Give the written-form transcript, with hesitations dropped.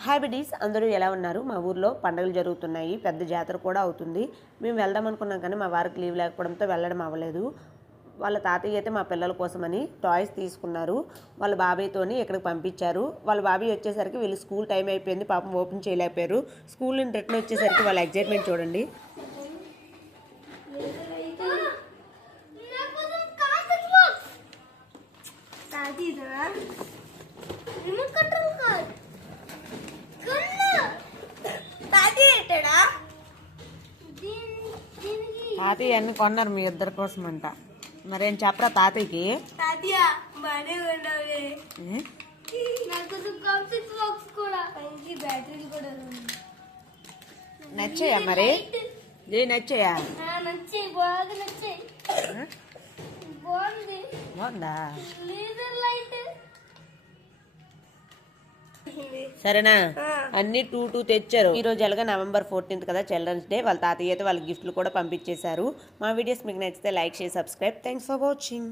Hi బిడీస్, అందరూ ఎలా ఉన్నారు? మా ఊర్లో పండుగలు జరుగుతున్నాయి, పెద్ద జాతర కూడా అవుతుంది. మేము వెళ్దాం అనుకున్నాం కానీ మా వారికి లీవ్ లేకపోవడంతో వెళ్ళడం అవ్వలేదు. వాళ్ళ తాతయ్య అయితే మా పిల్లల కోసమని టాయ్స్ తీసుకున్నారు. వాళ్ళ బాబాయ్తోని ఇక్కడికి పంపించారు. వాళ్ళ బాబాయ్ వచ్చేసరికి వీళ్ళు స్కూల్ టైం అయిపోయింది, పాపం ఓపెన్ చేయలేకపోయారు. స్కూల్ నుండి రిటర్న్ వచ్చేసరికి వాళ్ళ ఎగ్జైట్మెంట్ చూడండి. తాతయ్య అన్ని కొన్నారు మీ ఇద్దరి కోసం అంట. మరేం చెప్పరా తాతయ్యకి? నచ్చాయా మరి? నచ్చాయా? బాగుందా? సరేనా? అన్ని 2 తెచ్చారు. ఈ రోజు ఎలాగా November 14th కదా, చిల్డ్రన్స్ డే. వాళ్ళ తాతయ్య అయితే వాళ్ళ గిఫ్ట్లు కూడా పంపించేశారు. మా వీడియోస్ మీకు నచ్చితే లైక్ చేసి సబ్స్క్రైబ్. Thanks for watching.